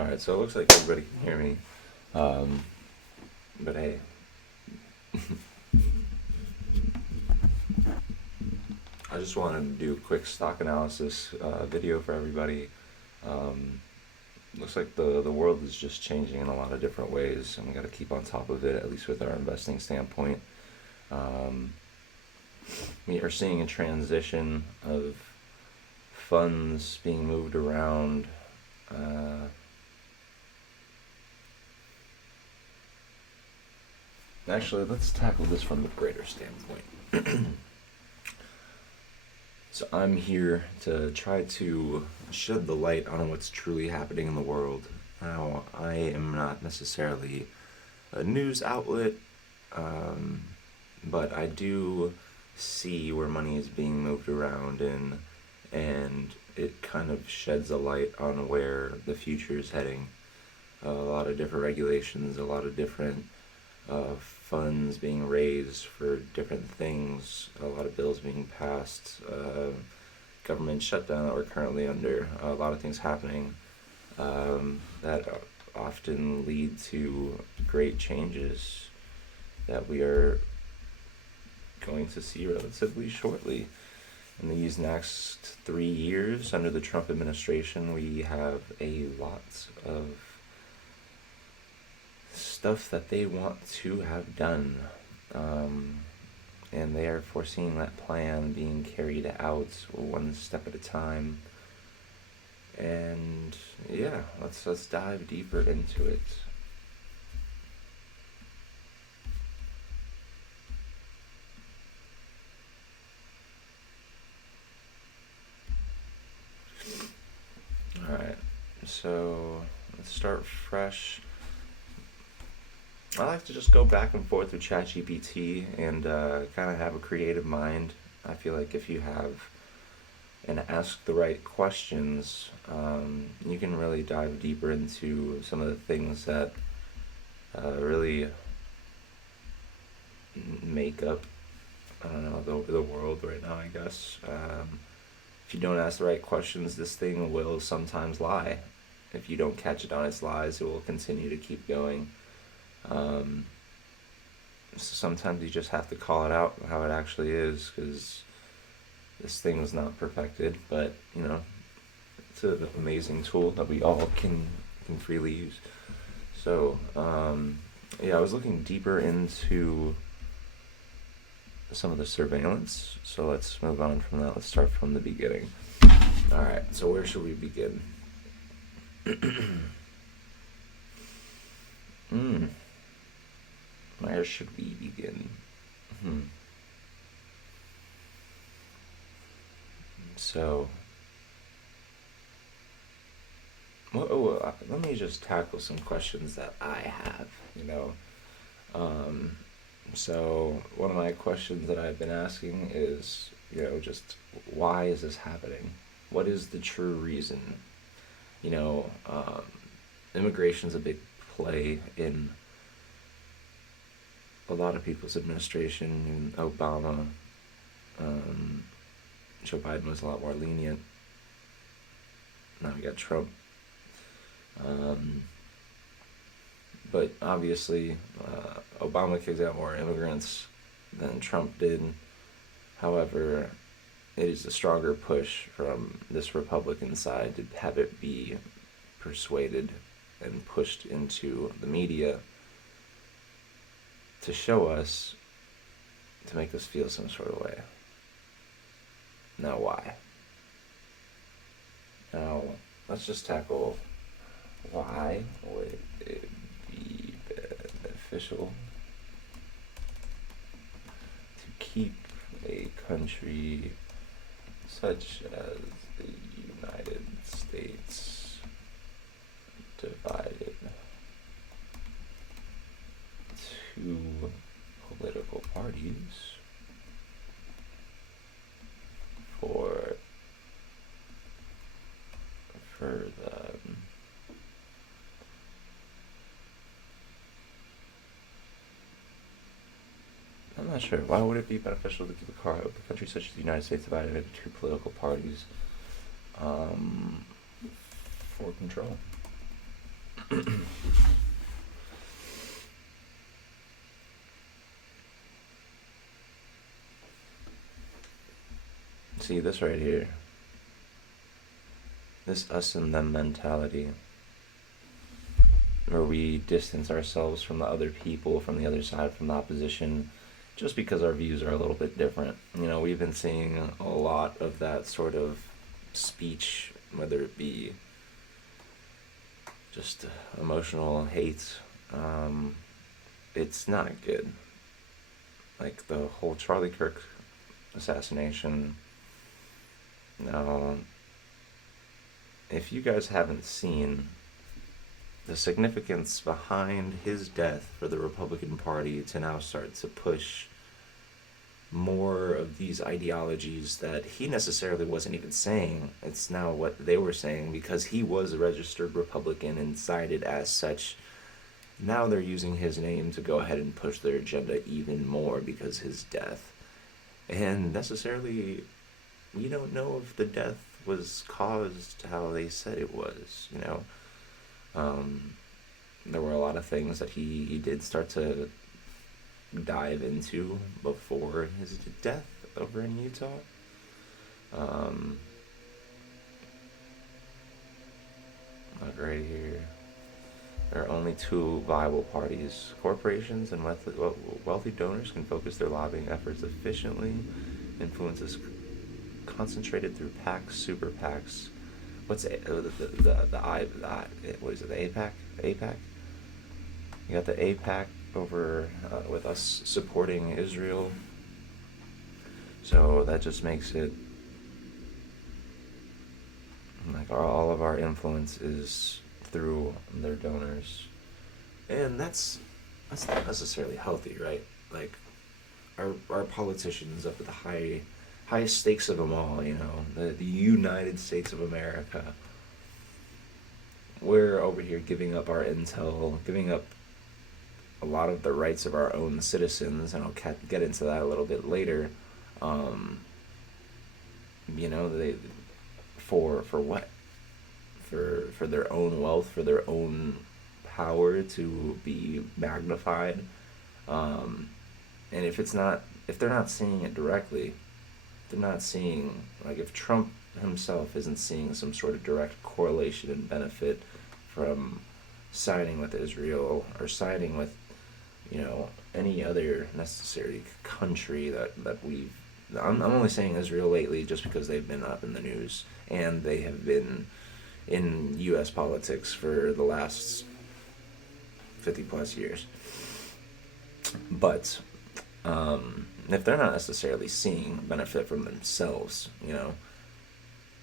Alright, so it looks like everybody can hear me. But hey, I just wanted to do a quick stock analysis video for everybody. Um, Looks like the world is just changing in a lot of different ways, and we got to keep on top of it, at least with our investing standpoint. Um, we are seeing a transition of funds being moved around. Uh, Actually, let's tackle this from a greater standpoint. So I'm here to try to shed the light on what's truly happening in the world. Now, I am not necessarily a news outlet, um, but I do see where money is being moved around and it kind of sheds a light on where the future is heading. A lot of different regulations, a lot of different funds being raised for different things, a lot of bills being passed, government shutdown that we're currently under, a lot of things happening that often lead to great changes that we are going to see relatively shortly. In these next 3 years under the Trump administration, we have a lot of stuff that they want to have done. And they are foreseeing that plan being carried out one step at a time. And yeah, let's dive deeper into it. Alright, so let's start fresh. I like to just go back and forth with ChatGPT and kind of have a creative mind. I feel like if you have and ask the right questions, you can really dive deeper into some of the things that really make up, I don't know, the world right now, I guess. If you don't ask the right questions, this thing will sometimes lie. If you don't catch it on its lies, it will continue to keep going. So sometimes you just have to call it out how it actually is, because this thing is not perfected, but you know, it's an amazing tool that we all can freely use. So yeah, I was looking deeper into some of the surveillance, so let's move on from that. Let's start from the beginning. Alright, so where should we begin? Where should we begin? So, let me just tackle some questions that I have, you know. So, one of my questions that I've been asking is, you know, just why is this happening? What is the true reason? You know, immigration's a big play in a lot of people's administration. In Obama, Joe Biden was a lot more lenient. Now we got Trump. But obviously, Obama kicked out more immigrants than Trump did. However, it is a stronger push from this Republican side to have it be persuaded and pushed into the media to show us, to make us feel some sort of way. Now, why? Now, let's just tackle why would it be beneficial to keep a country such as the United States divided two political parties for the I'm not sure. Why would it be beneficial to keep a country such as the United States divided into two political parties for control? See this right here. This us and them mentality, where we distance ourselves from the other people, from the other side, from the opposition, just because our views are a little bit different. You know, we've been seeing a lot of that sort of speech, whether it be just emotional hate. It's not good. Like the whole Charlie Kirk assassination. Now, if you guys haven't seen the significance behind his death for the Republican Party to now start to push more of these ideologies that he necessarily wasn't even saying. It's now what they were saying because he was a registered Republican and cited as such. Now they're using his name to go ahead and push their agenda even more because his death. And necessarily, we don't know if the death was caused how they said it was, you know. There were a lot of things that he did start to dive into before his death over in Utah. Look right here. There are only two viable parties. Corporations and wealthy donors can focus their lobbying efforts efficiently. Influence is concentrated through PACs, super PACs. What's what is it? The APAC? APAC? You got the APAC over with us supporting Israel. So that just makes it like all of our influence is through their donors, and that's not necessarily healthy, right? Like our politicians up at the highest stakes of them all, you know, the United States of America. We're over here giving up our intel, giving up a lot of the rights of our own citizens, and I'll get into that a little bit later. You know, they for what? For their own wealth, for their own power to be magnified. And if they're not seeing it directly, they're not seeing, like, if Trump himself isn't seeing some sort of direct correlation and benefit from siding with Israel or siding with, you know, any other necessary country that we've... I'm only saying Israel lately just because they've been up in the news and they have been in U.S. politics for the last 50 plus years. But if they're not necessarily seeing benefit from themselves, you know,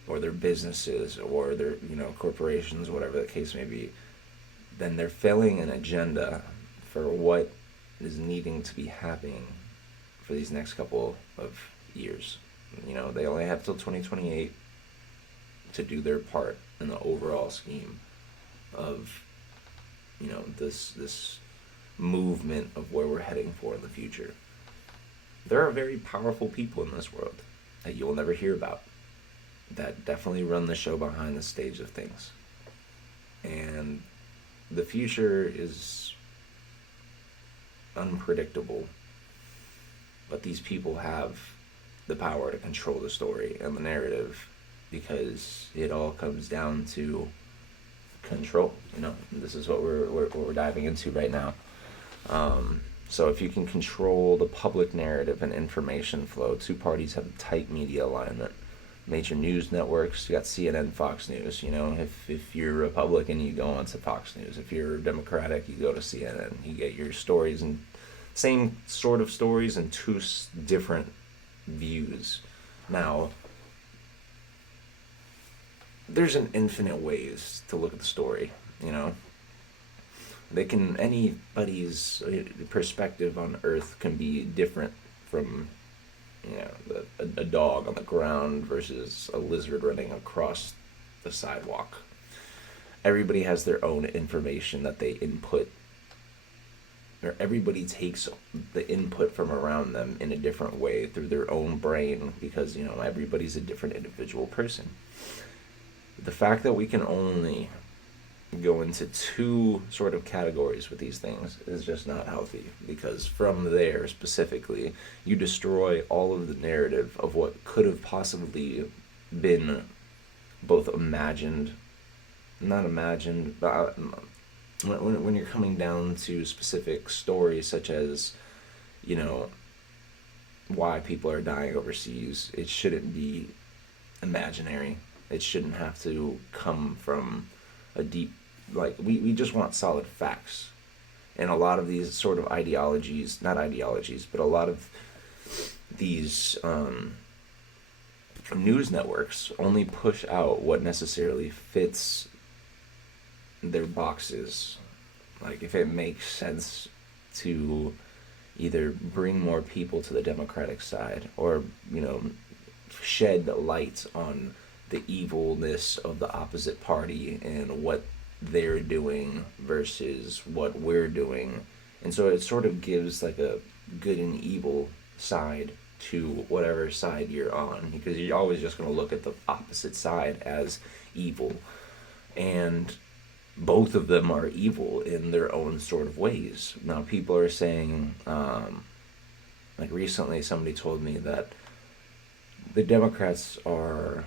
or their businesses or their, you know, corporations, whatever the case may be, then they're failing an agenda for what is needing to be happening for these next couple of years. You know, they only have till 2028 to do their part in the overall scheme of, you know, this movement of where we're heading for in the future. There are very powerful people in this world that you'll never hear about that definitely run the show behind the stage of things. And the future is unpredictable, but these people have the power to control the story and the narrative because it all comes down to control. You know, this is what we're diving into right now. So if you can control the public narrative and information flow, two parties have tight media alignment. Major news networks, you got CNN, Fox News. You know, if you're Republican, you go on to Fox News. If you're Democratic, you go to CNN. You get your stories, and same sort of stories and two different views. Now, there's an infinite ways to look at the story, you know. Anybody's perspective on Earth can be different from, you know, a dog on the ground versus a lizard running across the sidewalk. Everybody has their own information that they input, or everybody takes the input from around them in a different way through their own brain because, you know, everybody's a different individual person. The fact that we can only go into two sort of categories with these things is just not healthy, because from there specifically you destroy all of the narrative of what could have possibly been both imagined, not imagined, but when you're coming down to specific stories such as, you know, why people are dying overseas, it shouldn't be imaginary. It shouldn't have to come from a deep, like, we just want solid facts. And a lot of these sort of ideologies, not ideologies, but a lot of these news networks only push out what necessarily fits their boxes. Like, if it makes sense to either bring more people to the Democratic side, or, you know, shed light on the evilness of the opposite party and what they're doing versus what we're doing. And so it sort of gives like a good and evil side to whatever side you're on, because you're always just going to look at the opposite side as evil. And both of them are evil in their own sort of ways. Now, people are saying, like recently somebody told me that the Democrats are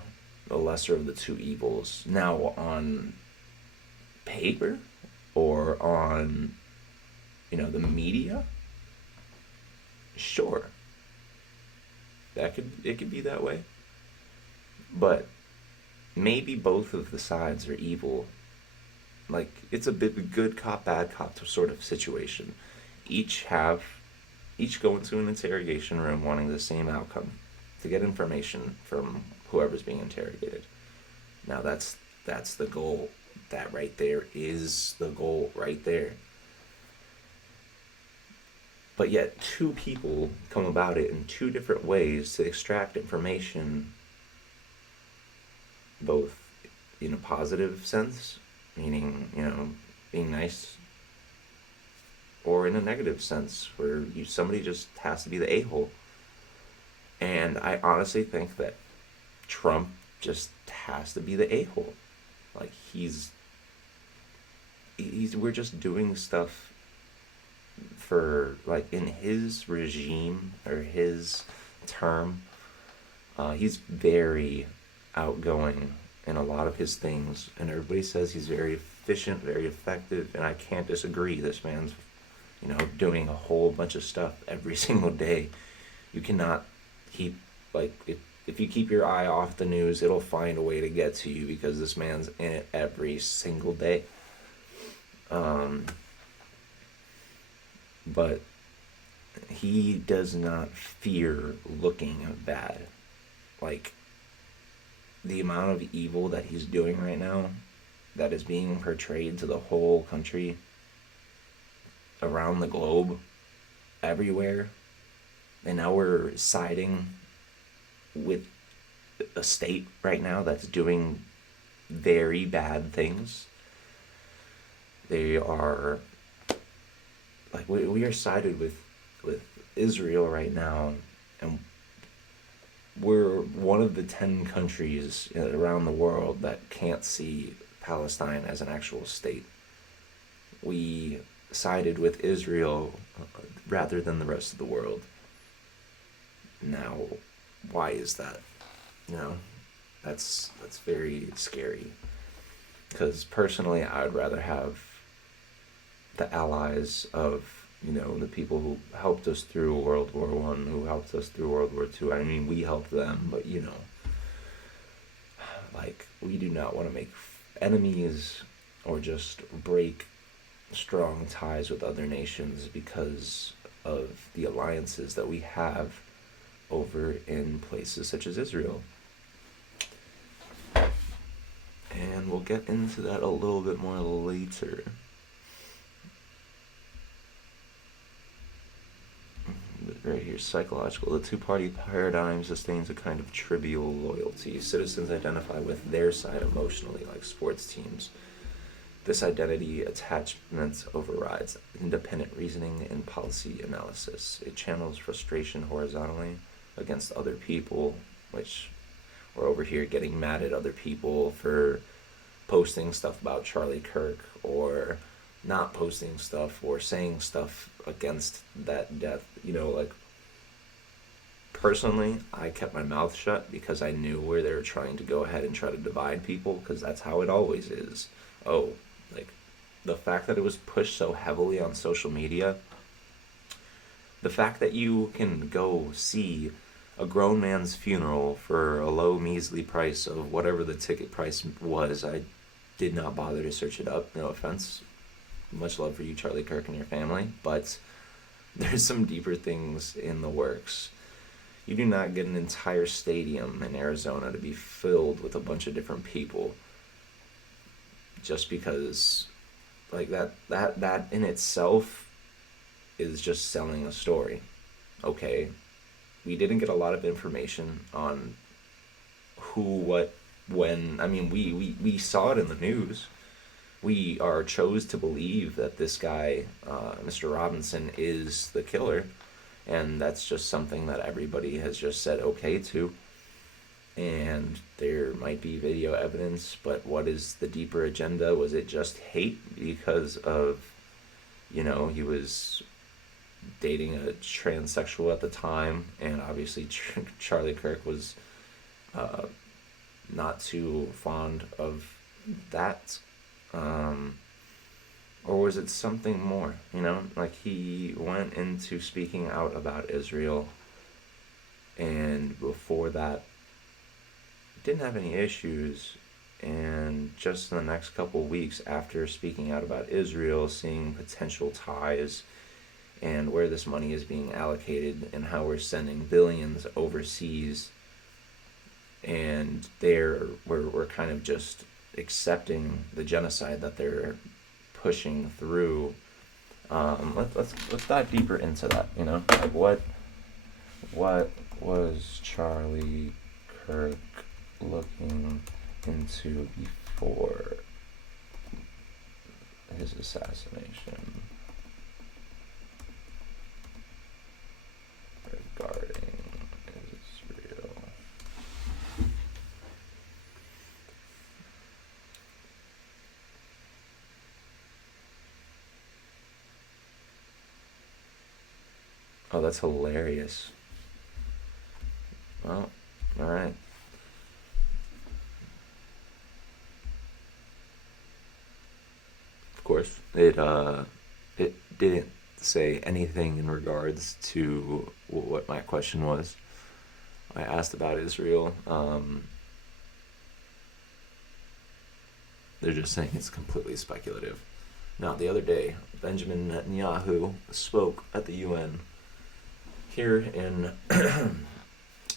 the lesser of the two evils. Now, on paper or on, you know, the media, sure, it could be that way. But maybe both of the sides are evil. Like, it's a bit good cop, bad cop sort of situation. Each go into an interrogation room wanting the same outcome, to get information from whoever's being interrogated. Now that's the goal. That right there is the goal right there. But yet two people come about it in two different ways to extract information, both in a positive sense, meaning, you know, being nice, or in a negative sense where somebody just has to be the a-hole. And I honestly think that Trump just has to be the a-hole. Like, we're just doing stuff for, like, in his regime or his term, he's very outgoing in a lot of his things, and everybody says he's very efficient, very effective, and I can't disagree. This man's, you know, doing a whole bunch of stuff every single day. You cannot keep, like, if you keep your eye off the news, it'll find a way to get to you, because this man's in it every single day. But he does not fear looking bad. Like, the amount of evil that he's doing right now, that is being portrayed to the whole country, around the globe, everywhere, and now we're siding with a state right now that's doing very bad things. They are, like, we are sided with Israel right now, and we're one of the 10 countries around the world that can't see Palestine as an actual state. We sided with Israel rather than the rest of the world. Now, why is that? You know, that's very scary. Because personally, I would rather have the allies of, you know, the people who helped us through World War I, who helped us through World War II. I mean, we helped them, but, you know, like, we do not want to make enemies or just break strong ties with other nations because of the alliances that we have over in places such as Israel. And we'll get into that a little bit more later. Right here, psychological. The two-party paradigm sustains a kind of trivial loyalty. Citizens identify with their side emotionally, like sports teams. This identity attachment overrides independent reasoning and policy analysis. It channels frustration horizontally against other people, which we're over here getting mad at other people for posting stuff about Charlie Kirk, or not posting stuff, or saying stuff against that death. Like, personally, I kept my mouth shut because I knew where they were trying to go ahead and try to divide people, because that's how it always is. Oh, like, the fact that it was pushed so heavily on social media, the fact that you can go see a grown man's funeral for a low, measly price of whatever the ticket price was. I did not bother to search it up, no offense. Much love for you, Charlie Kirk, and your family, but there's some deeper things in the works. You do not get an entire stadium in Arizona to be filled with a bunch of different people just because, like, that in itself is just selling a story. Okay, we didn't get a lot of information on who, what, when. I mean, we saw it in the news. We are chose to believe that this guy, Mr. Robinson, is the killer, and that's just something that everybody has just said okay to. And there might be video evidence, but what is the deeper agenda? Was it just hate because of, he was dating a transsexual at the time, and obviously Charlie Kirk was not too fond of that, or was it something more? Like, he went into speaking out about Israel, and before that didn't have any issues, and just in the next couple weeks after speaking out about Israel, seeing potential ties and where this money is being allocated and how we're sending billions overseas, and we're kind of just accepting the genocide that they're pushing through. Let's dive deeper into that. Like, what was Charlie Kirk looking into before his assassination regarding Israel? Oh, that's hilarious. Well, alright. Of course, it didn't say anything in regards to what my question was. I asked about Israel. They're just saying it's completely speculative. Now, the other day, Benjamin Netanyahu spoke at the UN here in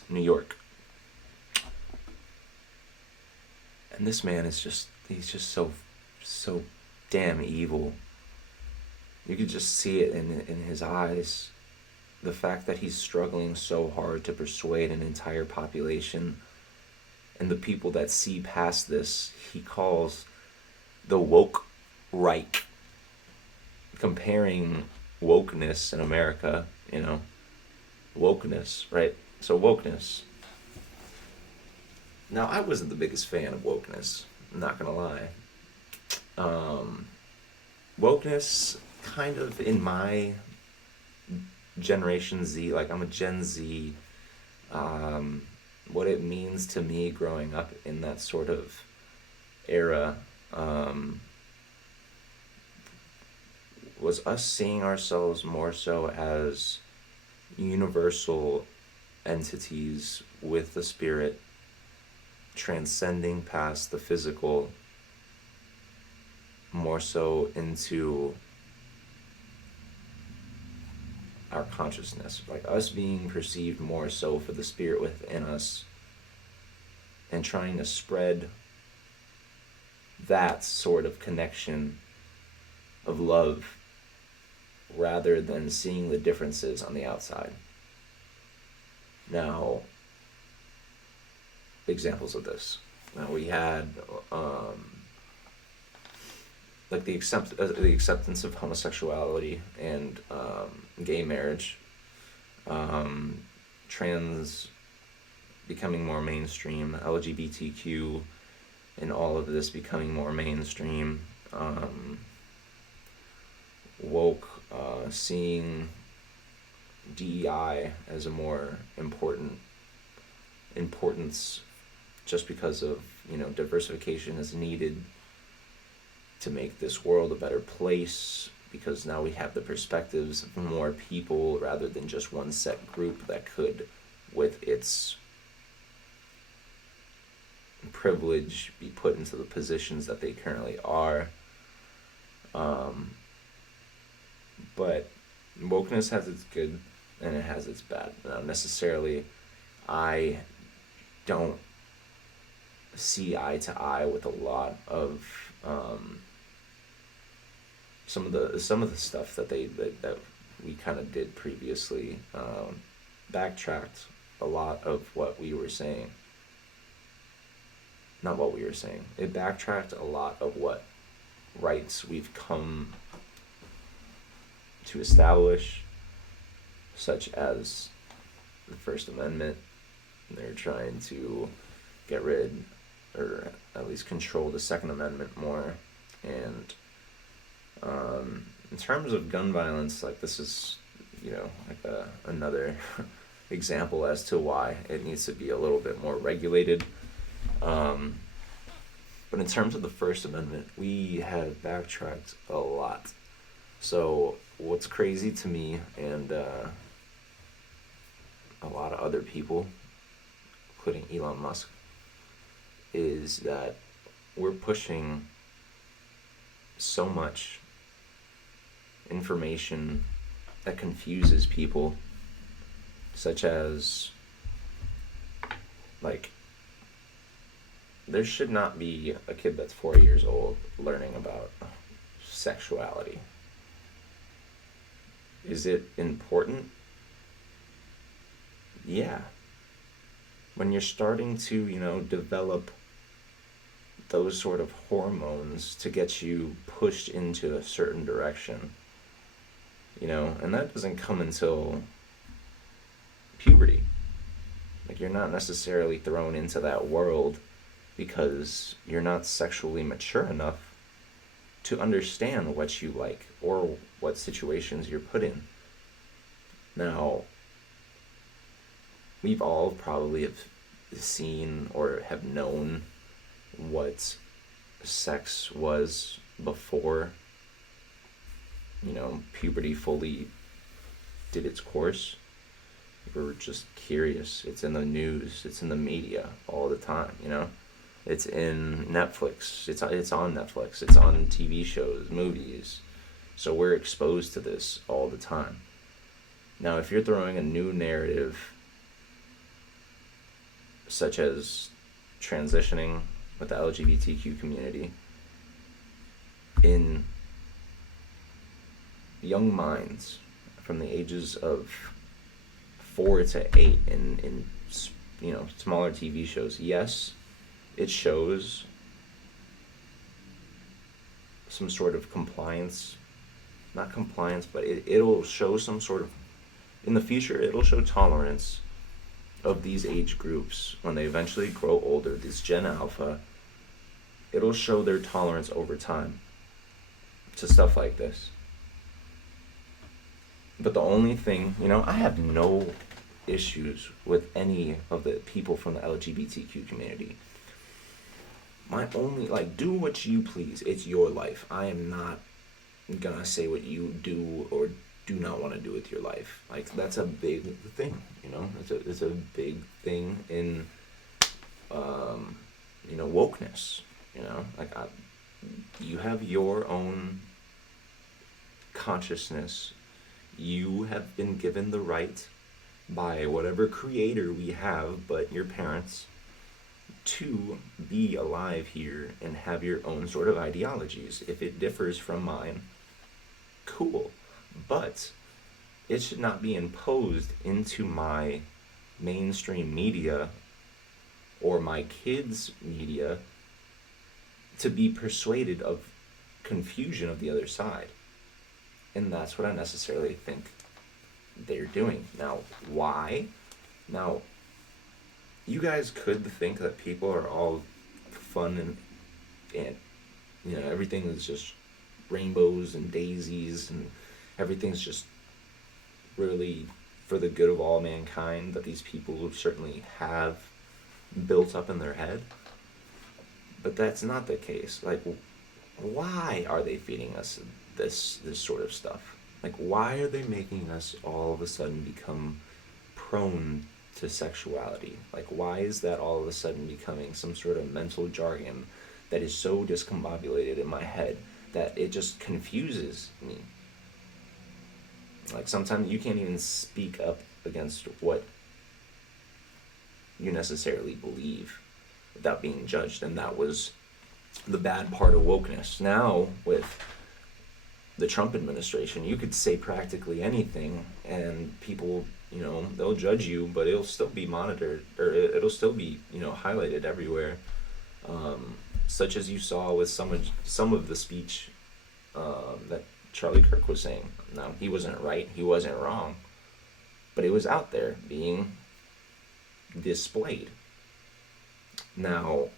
New York. And this man is he's just so damn evil. You could just see it in his eyes. The fact that he's struggling so hard to persuade an entire population, and the people that see past this, he calls the woke right. Comparing wokeness in America, wokeness, right? So wokeness. Now, I wasn't the biggest fan of wokeness, I'm not gonna lie. Wokeness, kind of in my Generation Z, like, I'm a Gen Z, what it means to me growing up in that sort of era, was us seeing ourselves more so as universal entities with the spirit, transcending past the physical, more so into our consciousness, like us being perceived more so for the spirit within us, and trying to spread that sort of connection of love rather than seeing the differences on the outside. Now, examples of this. Now, we had like the acceptance of homosexuality and gay marriage, trans becoming more mainstream, LGBTQ in all of this becoming more mainstream, woke, seeing DEI as a more importance just because of, diversification is needed to make this world a better place, because now we have the perspectives of more people rather than just one set group that could, with its privilege, be put into the positions that they currently are. But wokeness has its good and it has its bad. Now, necessarily, I don't see eye to eye with a lot of some of the stuff that that we kind of did previously. Backtracked a lot of what we were saying. Not what we were saying. It backtracked a lot of what rights we've come to establish, such as the First Amendment. They're trying to get rid, or at least control, the Second Amendment more. And in terms of gun violence, like, this is, like another example as to why it needs to be a little bit more regulated. But in terms of the First Amendment, we have backtracked a lot. So what's crazy to me and a lot of other people, including Elon Musk, is that we're pushing so much information that confuses people, such as, like, there should not be a kid that's 4 years old learning about sexuality. Is it important? Yeah. When you're starting to, develop those sort of hormones to get you pushed into a certain direction, and that doesn't come until puberty. Like, you're not necessarily thrown into that world because you're not sexually mature enough to understand what you like or what situations you're put in. Now, we've all probably have seen or have known what sex was before, puberty fully did its course. We're just curious. It's in the news. It's in the media all the time, It's in Netflix. It's on Netflix. It's on TV shows, movies. So we're exposed to this all the time. Now, if you're throwing a new narrative, such as transitioning with the LGBTQ community, in young minds from the ages of 4 to 8 in smaller TV shows, yes, it shows some sort of compliance, not compliance, but it'll show some sort of, in the future, it'll show tolerance of these age groups when they eventually grow older, this Gen Alpha. It'll show their tolerance over time to stuff like this. But the only thing, I have no issues with any of the people from the LGBTQ community. My only, do what you please. It's your life. I am not gonna say what you do or do not want to do with your life. Like, that's a big thing, It's a big thing in, wokeness, you have your own consciousness. You have been given the right by whatever creator we have, but your parents, to be alive here and have your own sort of ideologies. If it differs from mine, cool. But it should not be imposed into my mainstream media or my kids' media to be persuaded of confusion of the other side. And that's what I necessarily think they're doing. Now, why? Now, you guys could think that people are all fun, and everything is just rainbows and daisies, and everything's just really for the good of all mankind, that these people certainly have built up in their head. But that's not the case. Like, why are they feeding us this sort of stuff? Like, why are they making us all of a sudden become prone to sexuality? Like, why is that all of a sudden becoming some sort of mental jargon that is so discombobulated in my head that it just confuses me? Like, sometimes you can't even speak up against what you necessarily believe without being judged, and that was the bad part of wokeness. Now, with the Trump administration, you could say practically anything, and people, they'll judge you, but it'll still be monitored, or it'll still be, highlighted everywhere. Such as you saw with some of the speech that Charlie Kirk was saying. Now, he wasn't right, he wasn't wrong, but it was out there being displayed. Now,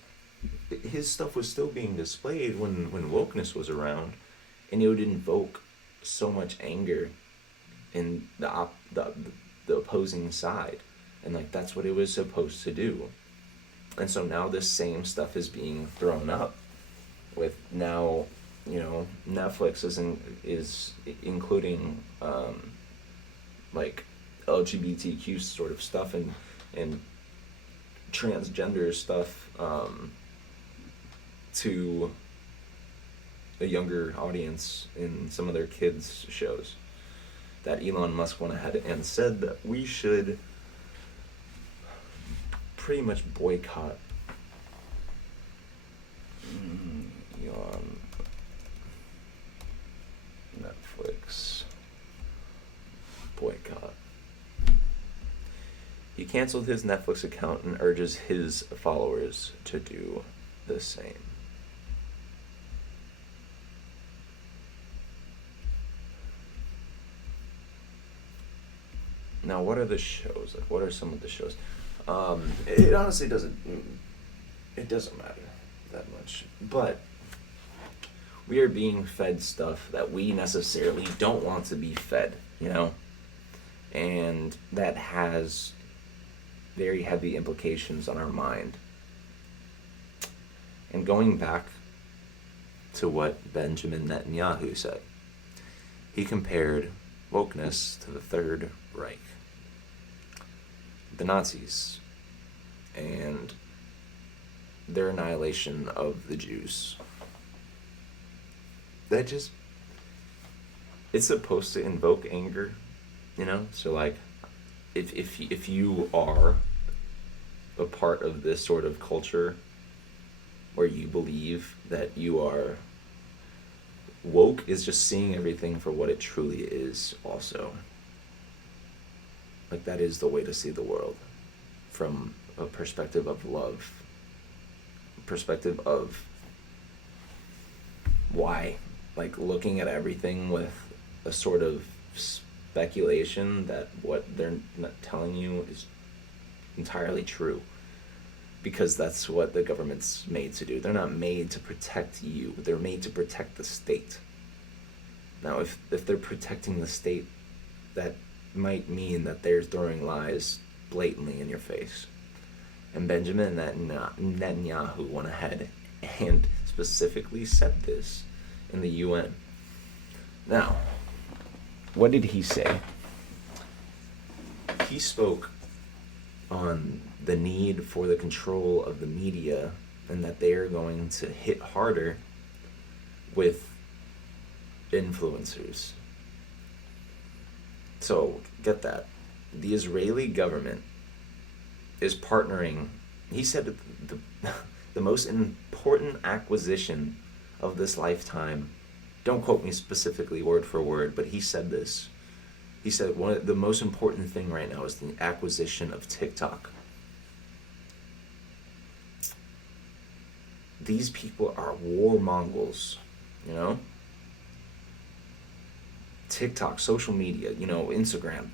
his stuff was still being displayed when wokeness was around, and it would invoke so much anger in the opposing side, and like that's what it was supposed to do. And so now this same stuff is being thrown up with now, Netflix is including like LGBTQ sort of stuff and transgender stuff to a younger audience in some of their kids' shows. That Elon Musk went ahead and said that we should pretty much boycott Elon Netflix boycott. He canceled his Netflix account and urges his followers to do the same. Now, what are the shows? Like, what are some of the shows? It honestly doesn't matter that much. But we are being fed stuff that we necessarily don't want to be fed, And that has very heavy implications on our mind. And going back to what Benjamin Netanyahu said, he compared wokeness to the Third Reich, the Nazis, and their annihilation of the Jews. That just, it's supposed to invoke anger, So like, if you are a part of this sort of culture where you believe that you are woke, is just seeing everything for what it truly is also. Like, that is the way to see the world, from a perspective of love, perspective of why, like looking at everything with a sort of speculation that what they're not telling you is entirely true, because that's what the government's made to do. They're not made to protect you, they're made to protect the state. Now, if they're protecting the state, that might mean that they're throwing lies blatantly in your face. And Benjamin Netanyahu went ahead and specifically said this in the UN. Now, what did he say? He spoke on the need for the control of the media, and that they are going to hit harder with influencers. So, get that. The Israeli government is partnering. He said the most important acquisition of this lifetime, don't quote me specifically word for word, but he said this. He said the most important thing right now is the acquisition of TikTok. These people are war Mongols, TikTok, social media, Instagram,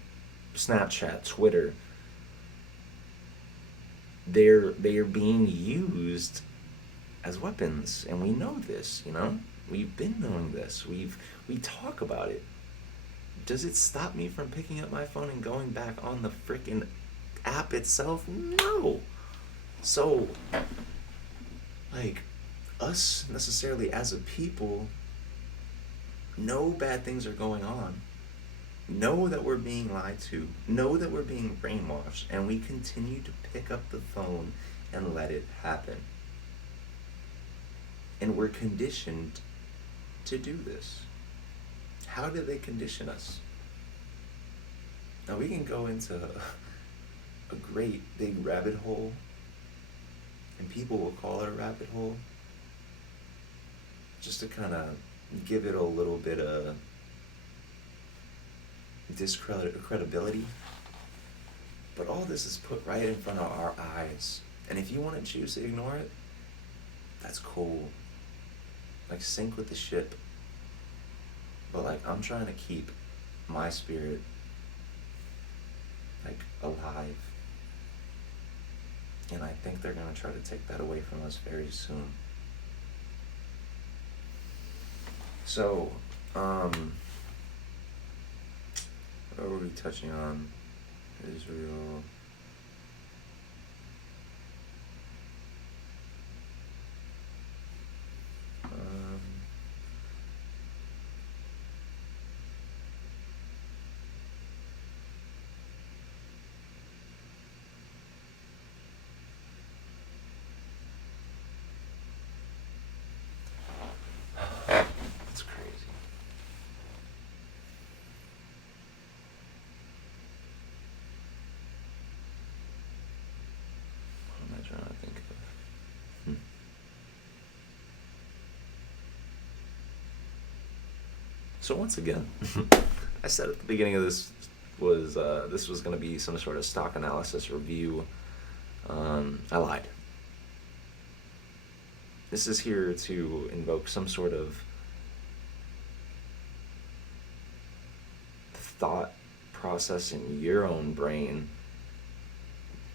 Snapchat, Twitter. They are being used as weapons, and we know this, you know? We've been knowing this. We talk about it. Does it stop me from picking up my phone and going back on the freaking app itself? No. So, like, us necessarily as a people know bad things are going on, know that we're being lied to, know that we're being brainwashed, and we continue to pick up the phone and let it happen. And we're conditioned to do this. How did they condition us? Now we can go into a great big rabbit hole, and people will call it a rabbit hole, just to kind of give it a little bit of credibility. But all this is put right in front of our eyes. And if you want to choose to ignore it, that's cool. Like, sink with the ship. But, like, I'm trying to keep my spirit, like, alive. And I think they're going to try to take that away from us very soon. So, what were we touching on? Israel. It's crazy. What am I trying to think of? So once again, I said at the beginning of this was going to be some sort of stock analysis review. I lied. This is here to invoke some sort of thought process in your own brain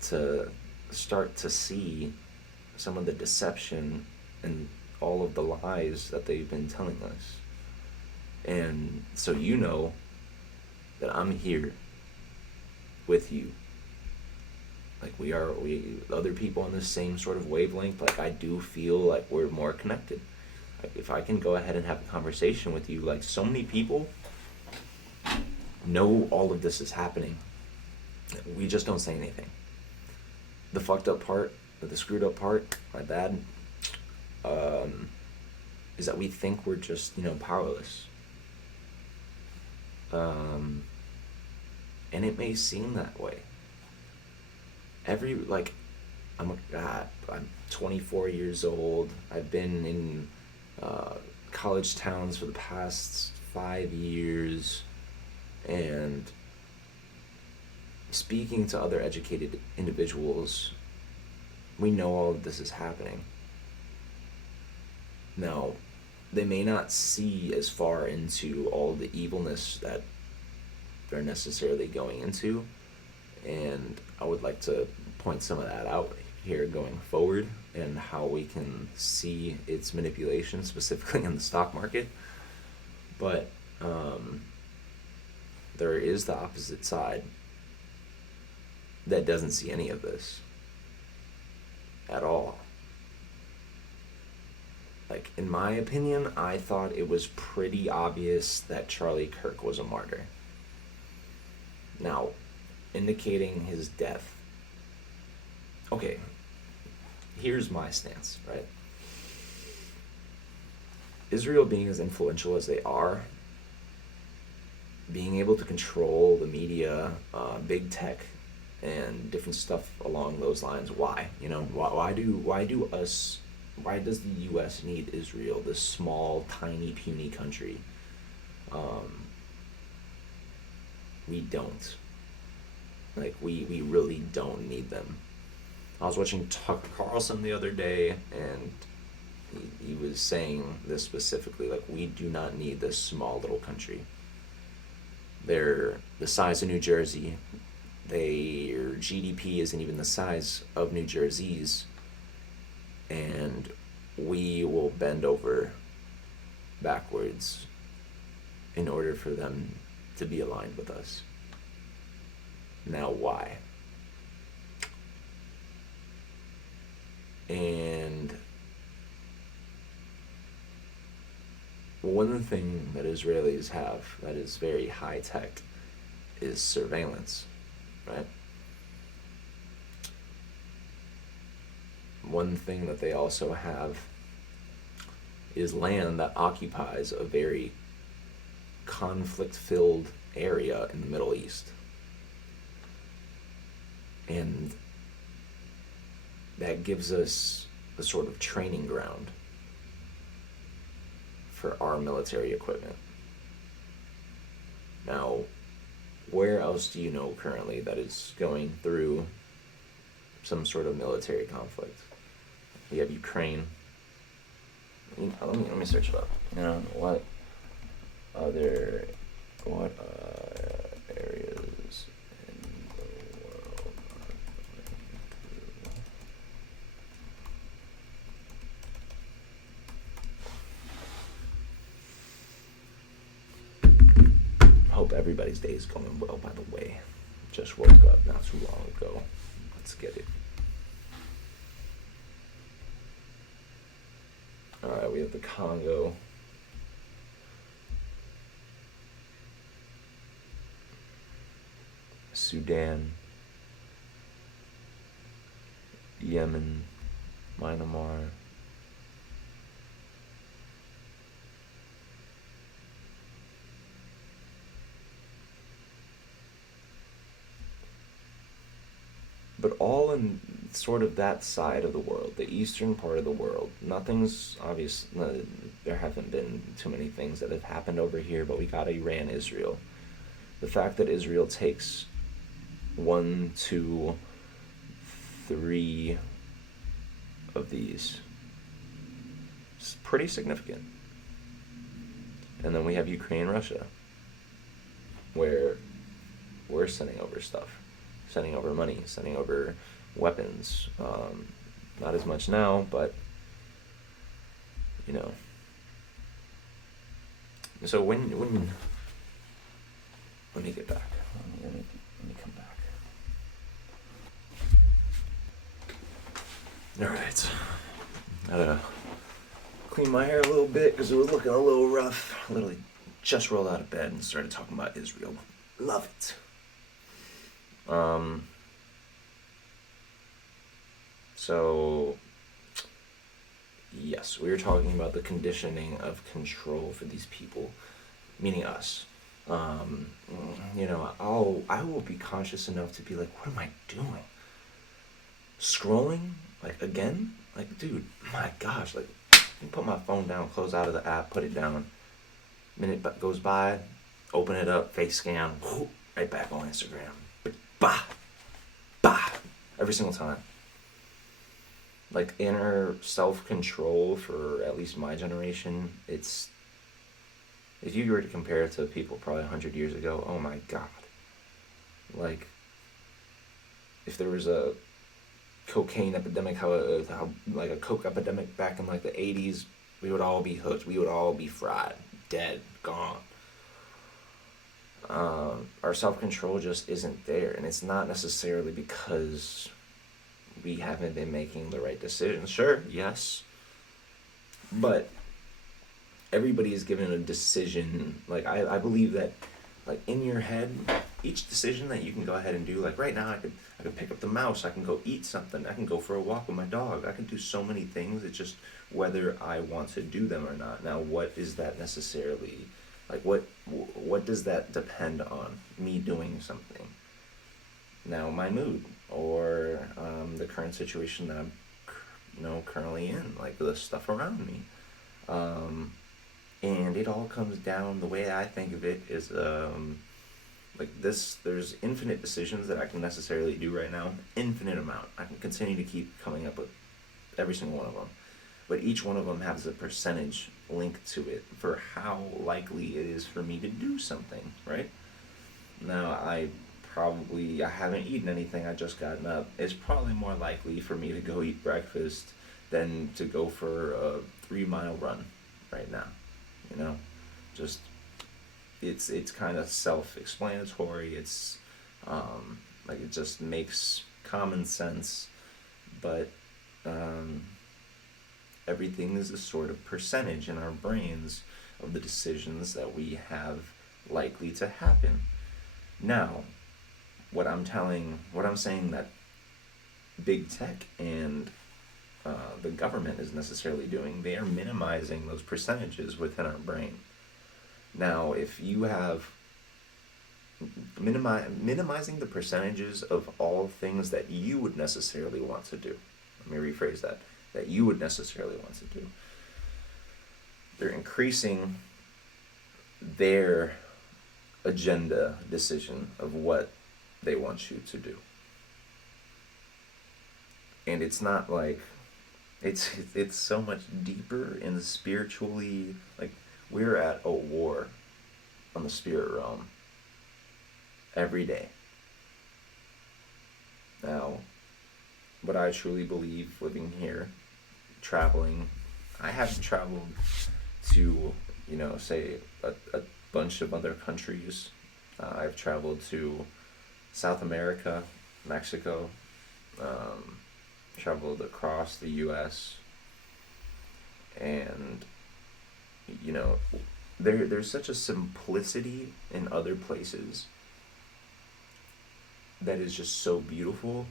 to start to see some of the deception and all of the lies that they've been telling us. And so you know that I'm here with you. Like, we other people on the same sort of wavelength. Like, I do feel like we're more connected. Like, if I can go ahead and have a conversation with you, like, so many people know all of this is happening. We just don't say anything. The fucked up part, or the screwed up part, my bad, is that we think we're just, powerless. And it may seem that way. I'm 24 years old. I've been in college towns for the past 5 years, and speaking to other educated individuals, we know all of this is happening. Now, they may not see as far into all the evilness that they're necessarily going into, and I would like to point some of that out here going forward, and how we can see its manipulation, specifically in the stock market. But there is the opposite side that doesn't see any of this at all. Like, in my opinion, I thought it was pretty obvious that Charlie Kirk was a martyr. Now, indicating his death. Okay, here's my stance, right? Israel being as influential as they are, being able to control the media, big tech, and different stuff along those lines. Why? Why does the U.S. need Israel, this small, tiny, puny country? We don't. Like, we really don't need them. I was watching Tucker Carlson the other day, and he was saying this specifically, like, we do not need this small little country. They're the size of New Jersey. Their GDP isn't even the size of New Jersey's. And we will bend over backwards in order for them to be aligned with us. Now, why? And one thing that Israelis have that is very high tech is surveillance, right? One thing that they also have is land that occupies a very conflict-filled area in the Middle East. And that gives us a sort of training ground for our military equipment. Now, where else do you know currently that is going through some sort of military conflict? We have Ukraine. Let me search it up. What other areas in the world are going through? Hope everybody's day is going well, by the way. Just woke up not too long ago. Let's get it. Alright, we have the Congo. Sudan. Yemen. Myanmar. But all in sort of that side of the world, the eastern part of the world. Nothing's obvious. There haven't been too many things that have happened over here, but we got Iran, Israel. The fact that Israel takes 1, 2, 3 of these is pretty significant. And then we have Ukraine, Russia, where we're sending over stuff. Sending over money, sending over weapons. Not as much now, but, So when let me get back. Let me come back. Alright. Gotta clean my hair a little bit because it was looking a little rough. I literally just rolled out of bed and started talking about Israel. Love it. So, yes, we were talking about the conditioning of control for these people, meaning us. I will be conscious enough to be like, what am I doing? Scrolling? Like, again? Like, dude, my gosh, like, you put my phone down, close out of the app, put it down. Minute goes by, open it up, face scan, whoop, right back on Instagram. Bah! Bah! Every single time. Like, inner self-control for at least my generation, it's... If you were to compare it to people probably 100 years ago, oh my god. Like, if there was a cocaine epidemic, how like a coke epidemic back in like the 80s, we would all be hooked. We would all be fried, dead, gone. Our self-control just isn't there, and it's not necessarily because we haven't been making the right decisions. Sure, yes, but everybody is given a decision. Like, I believe that, like, in your head, each decision that you can go ahead and do, like right now I could pick up the mouse, I can go eat something, I can go for a walk with my dog, I can do so many things. It's just whether I want to do them or not. Now, what is that necessarily? Like, what does that depend on? Me doing something. Now, my mood, or the current situation that I'm, currently in, like the stuff around me. And it all comes down, the way I think of it is, like this, there's infinite decisions that I can necessarily do right now, infinite amount. I can continue to keep coming up with every single one of them. But each one of them has a percentage linked to it for how likely it is for me to do something, right? Now, I haven't eaten anything, I just gotten up. It's probably more likely for me to go eat breakfast than to go for a 3 mile run right now. You know, just it's kind of self-explanatory. It's like it just makes common sense, but um, everything is a sort of percentage in our brains of the decisions that we have likely to happen. Now, what I'm saying that big tech and the government is necessarily doing, they are minimizing those percentages within our brain. Now, if you have minimizing the percentages of all things that you would necessarily want to do. Let me rephrase that you would necessarily want to do. They're increasing their agenda decision of what they want you to do. And it's not like it's so much deeper and spiritually, like, we're at a war on the spirit realm every day. Now, what I truly believe living here, traveling, I haven't traveled to, say a bunch of other countries. I've traveled to South America, Mexico, traveled across the U.S., and there's such a simplicity in other places that is just so beautiful,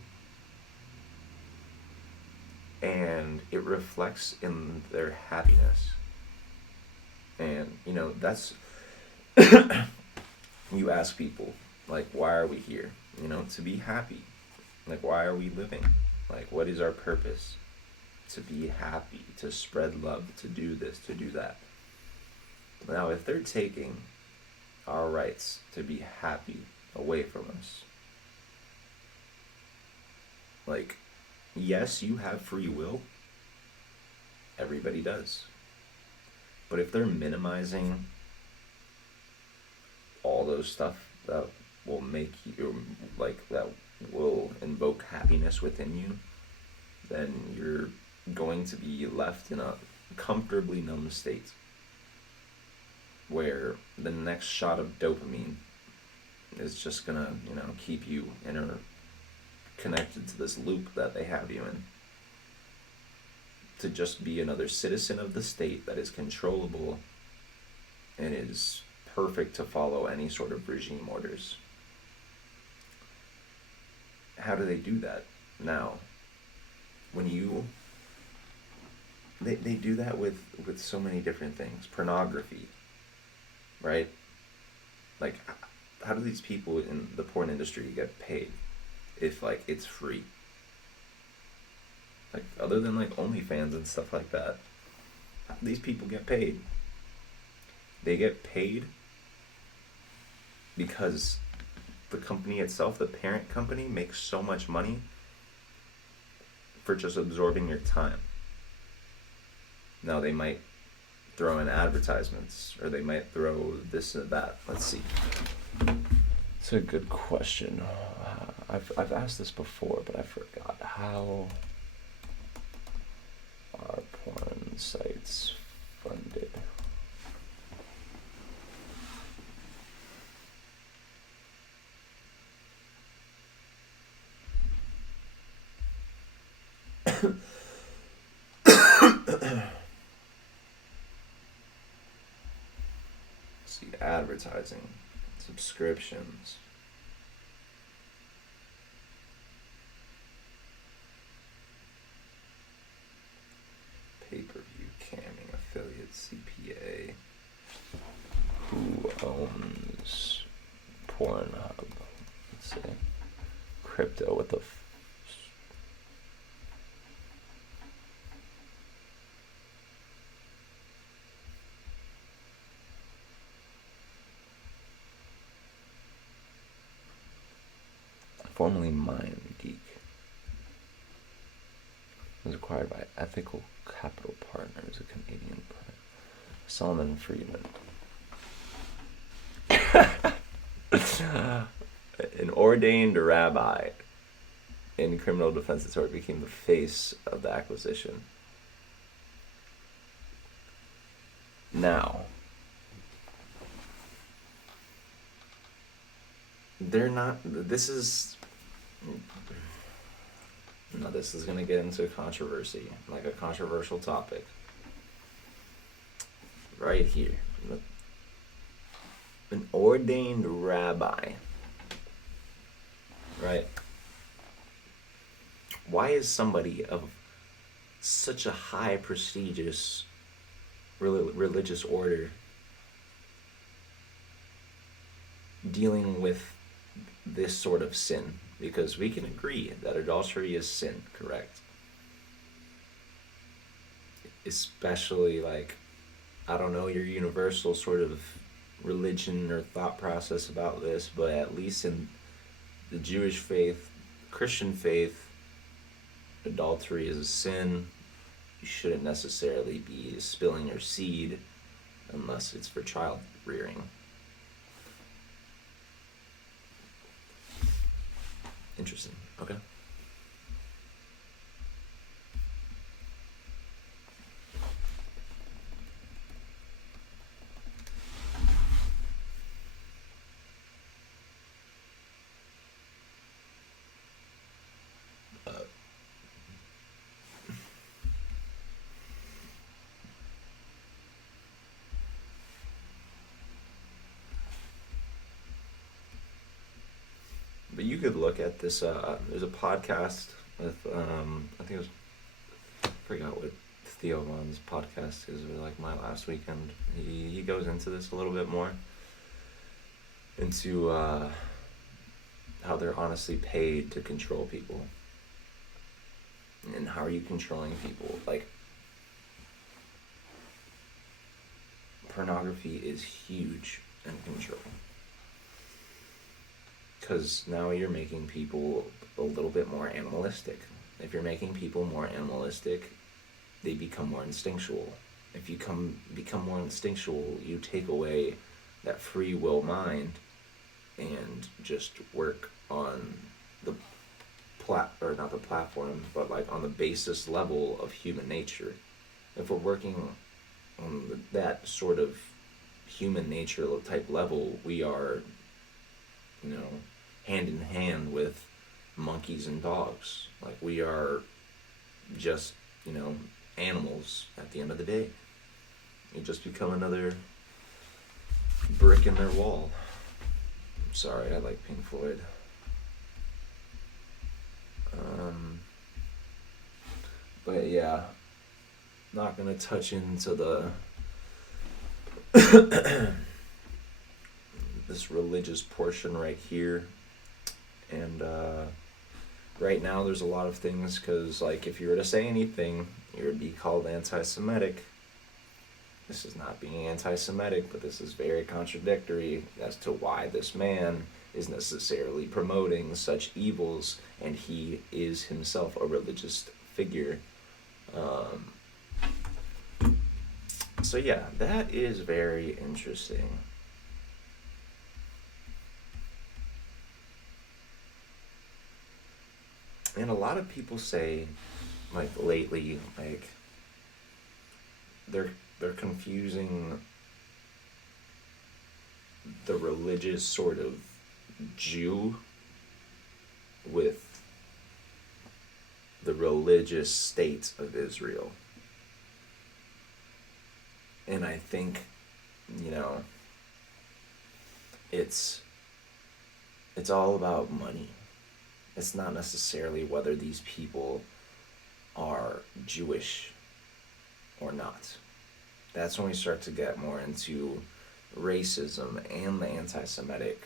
and it reflects in their happiness. And that's you ask people, like, why are we here? To be happy. Like, why are we living? Like, what is our purpose? To be happy, to spread love, to do this, to do that. Now, if they're taking our rights to be happy away from us, like, yes, you have free will. Everybody does. But if they're minimizing all those stuff that will make you, like, that will invoke happiness within you, then you're going to be left in a comfortably numb state where the next shot of dopamine is just gonna, keep you connected to this loop that they have you in. To just be another citizen of the state that is controllable and is perfect to follow any sort of regime orders. How do they do that now? When they do that with so many different things. Pornography, right? Like, how do these people in the porn industry get paid if, like, it's free? Like, other than, like, OnlyFans and stuff like that, how do these people get paid? They get paid because the company itself, the parent company, makes so much money for just absorbing your time. Now, they might throw in advertisements, or they might throw this and that. Let's see. It's a good question. I've asked this before, but I forgot. How are porn sites funded? See, advertising, subscriptions. Pay-per-view, camming, affiliate, CPA. Who owns Pornhub? Let's see. Crypto, what the formerly MindGeek. It was acquired by Ethical Capital Partners, a Canadian partner. Solomon Friedman. An ordained rabbi in criminal defense attorney became the face of the acquisition. Now, they're not, this is, no, this is going to get into controversy, like a controversial topic. Right here. An ordained rabbi. Right? Why is somebody of such a high prestigious religious order dealing with this sort of sin? Because we can agree that adultery is sin, correct? Especially, like, I don't know your universal sort of religion or thought process about this, but at least in the Jewish faith, Christian faith, adultery is a sin. You shouldn't necessarily be spilling your seed unless it's for child rearing. Interesting. Okay. But you could look at this. There's a podcast with I think it was, I forgot what Theo Von's podcast is. Or like My Last Weekend. He goes into this a little bit more, into how they're honestly paid to control people. And how are you controlling people? Like, pornography is huge in control. Because now you're making people a little bit more animalistic. If you're making people more animalistic, they become more instinctual. If you become more instinctual, you take away that free will mind and just work on the or not the platform, but like on the basis level of human nature. If we're working on that sort of human nature type level, we are, hand in hand with monkeys and dogs. Like, we are just, animals at the end of the day. You just become another brick in their wall. I'm sorry, I like Pink Floyd. But yeah, not gonna touch into the this religious portion right here. And right now there's a lot of things, because like if you were to say anything, you would be called anti-Semitic. This is not being anti-Semitic, but this is very contradictory as to why this man is necessarily promoting such evils, and he is himself a religious figure. So yeah, that is very interesting. And a lot of people say, like, lately, like, they're confusing the religious sort of Jew with the religious state of Israel. And I think, it's all about money. It's not necessarily whether these people are Jewish or not. That's when we start to get more into racism and the anti-Semitic.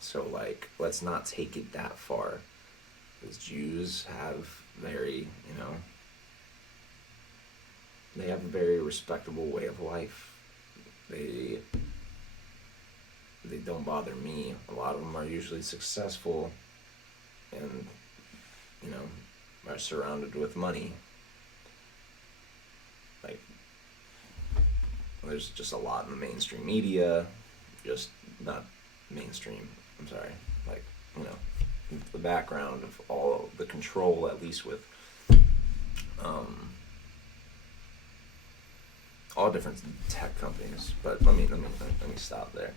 So, like, let's not take it that far. Because Jews have very, they have a very respectable way of life. They don't bother me. A lot of them are usually successful and, are surrounded with money. Like, there's just a lot in the mainstream media, just not mainstream, I'm sorry, like, the background of all the control, at least with all different tech companies. But let me stop there.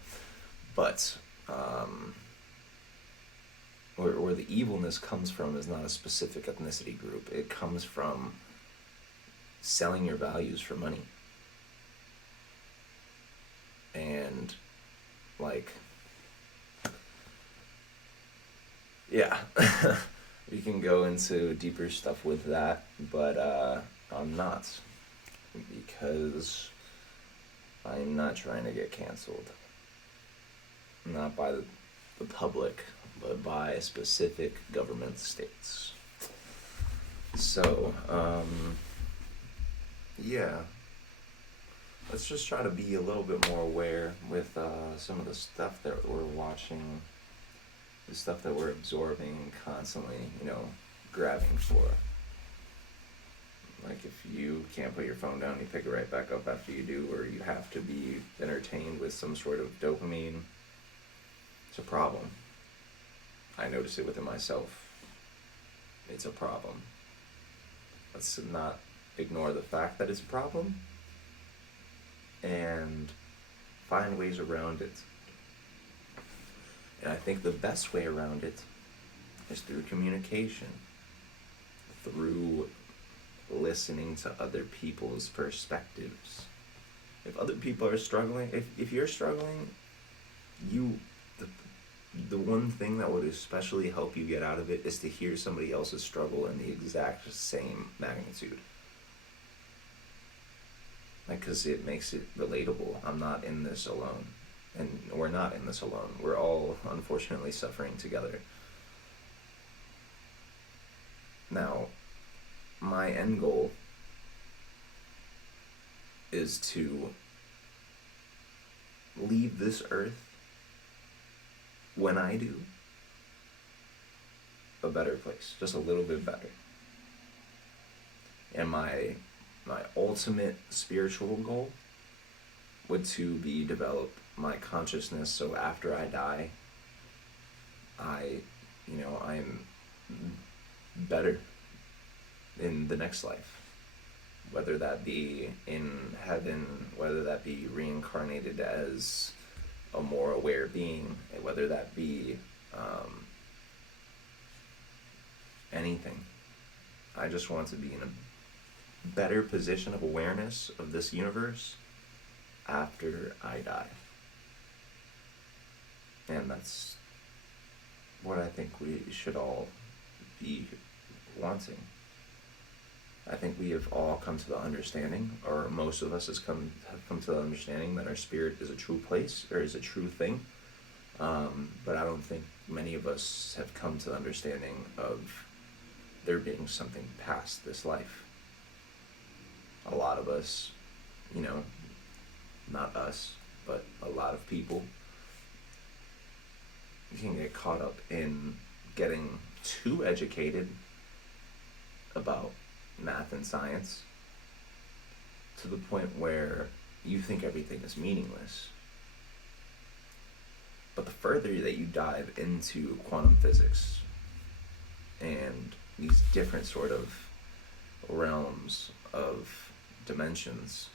But where the evilness comes from is not a specific ethnicity group. It comes from selling your values for money. And like, yeah. We can go into deeper stuff with that, but I'm not, because I'm not trying to get canceled. Not by the public, but by specific government states. So, yeah. Let's just try to be a little bit more aware with some of the stuff that we're watching, the stuff that we're absorbing, constantly, grabbing for. Like, if you can't put your phone down, you pick it right back up after you do, or you have to be entertained with some sort of dopamine. It's a problem. I notice it within myself. It's a problem. Let's not ignore the fact that it's a problem and find ways around it. And I think the best way around it is through communication, through listening to other people's perspectives. If other people are struggling, if you're struggling, the one thing that would especially help you get out of it is to hear somebody else's struggle in the exact same magnitude. Like, because it makes it relatable. I'm not in this alone. And we're not in this alone. We're all, unfortunately, suffering together. Now, my end goal is to leave this earth, when I do, a better place. Just a little bit better. And my ultimate spiritual goal would to be develop my consciousness so after I die, I'm better in the next life. Whether that be in heaven, whether that be reincarnated as a more aware being, whether that be anything. I just want to be in a better position of awareness of this universe after I die. And that's what I think we should all be wanting. I think we have all come to the understanding, or most of us have come to the understanding that our spirit is a true place, or is a true thing. But I don't think many of us have come to the understanding of there being something past this life. A lot of us, not us, but a lot of people can get caught up in getting too educated about math and science to the point where you think everything is meaningless. But the further that you dive into quantum physics and these different sort of realms of dimensions,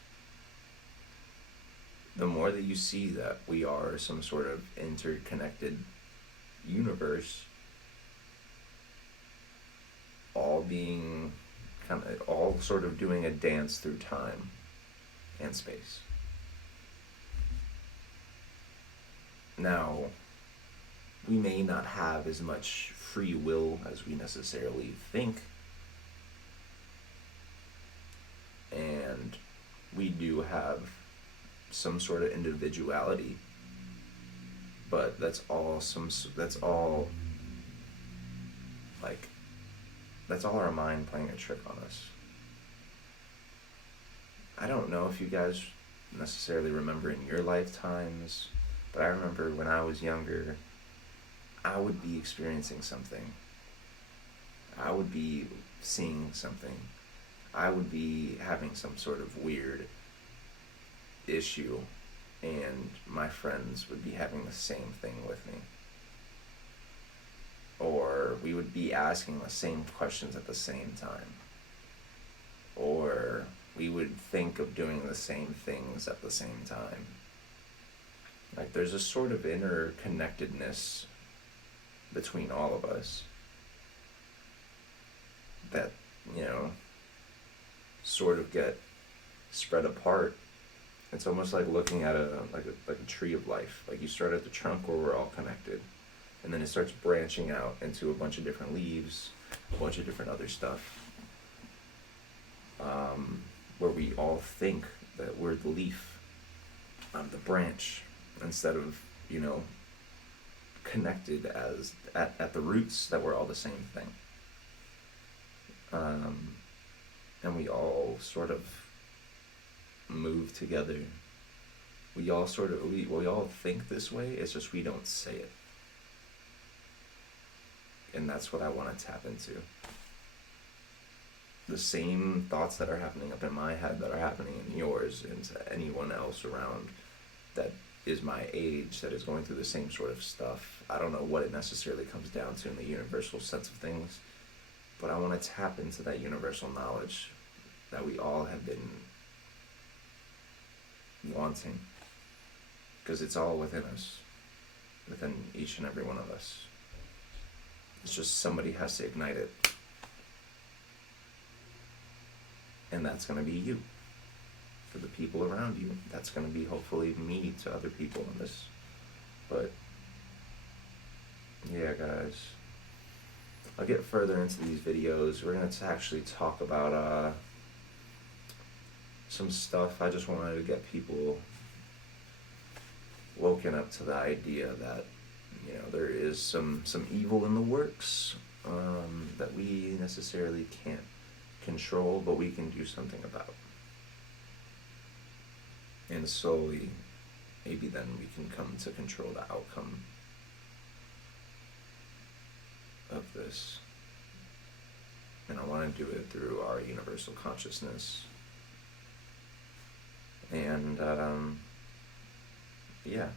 the more that you see that we are some sort of interconnected universe, all being all sort of doing a dance through time and space. Now, we may not have as much free will as we necessarily think, and we do have some sort of individuality, but that's all our mind playing a trick on us. I don't know if you guys necessarily remember in your lifetimes, but I remember when I was younger, I would be experiencing something. I would be seeing something. I would be having some sort of weird issue, and my friends would be having the same thing with me. Or we would be asking the same questions at the same time. Or we would think of doing the same things at the same time. Like, there's a sort of interconnectedness between all of us that, you know, sort of get spread apart. It's almost like looking at a tree of life. Like, you start at the trunk where we're all connected, and then it starts branching out into a bunch of different leaves, a bunch of different other stuff, where we all think that we're the leaf, I'm the branch, instead of, you know, connected as at the roots that we're all the same thing. And we all sort of move together. We all think this way, it's just we don't say it. And that's what I want to tap into. The same thoughts that are happening up in my head that are happening in yours, and to anyone else around that is my age that is going through the same sort of stuff. I don't know what it necessarily comes down to in the universal sense of things, but I want to tap into that universal knowledge that we all have been wanting, because it's all within us, within each and every one of us. It's just somebody has to ignite it, and that's going to be you. For the people around you, that's going to be hopefully me to other people in this. But yeah, guys, I'll get further into these videos. We're going to actually talk about some stuff. I just wanted to get people woken up to the idea that, you know, there is some evil in the works that we necessarily can't control, but we can do something about. And slowly, maybe then we can come to control the outcome of this. And I want to do it through our universal consciousness. And, yeah.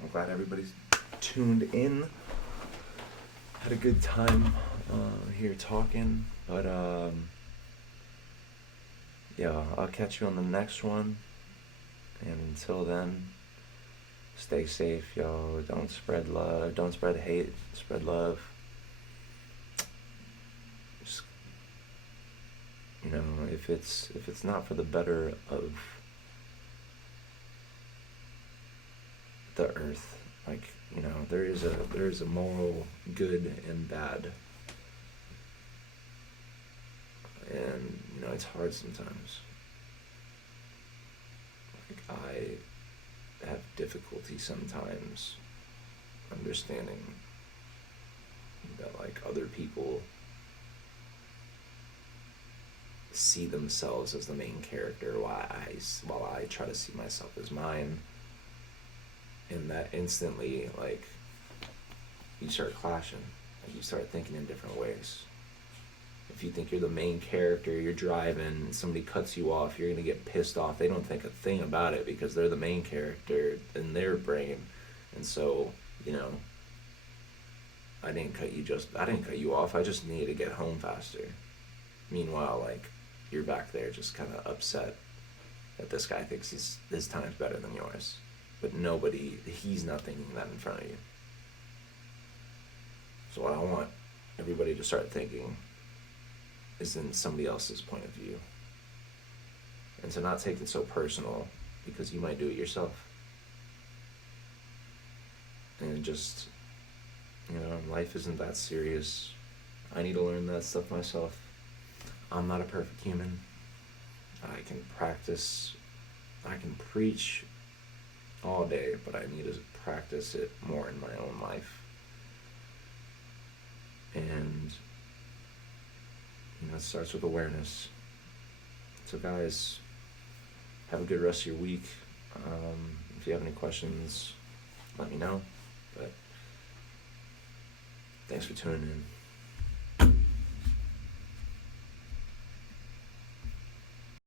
I'm glad everybody's tuned in. Had a good time here talking, but, yeah, I'll catch you on the next one. And until then, stay safe, y'all. Don't spread love. Don't spread hate. Spread love. Just, you know, if it's not for the better of the earth, like, you know, there is a moral good and bad. And, you know, it's hard sometimes. Like, I have difficulty sometimes understanding that, like, other people see themselves as the main character while I try to see myself as mine. And that instantly, like, you start clashing. Like, you start thinking in different ways. If you think you're the main character, you're driving, somebody cuts you off, you're going to get pissed off. They don't think a thing about it because they're the main character in their brain. And so, you know, I didn't cut you off. I just needed to get home faster. Meanwhile, like, you're back there just kind of upset that this guy thinks his time's better than yours. But he's not thinking that in front of you. So what I want everybody to start thinking is in somebody else's point of view. And to not take it so personal, because you might do it yourself. And just, you know, life isn't that serious. I need to learn that stuff myself. I'm not a perfect human. I can preach all day, but I need to practice it more in my own life. And, you know, it starts with awareness. So guys, have a good rest of your week. If you have any questions, let me know. But thanks for tuning in.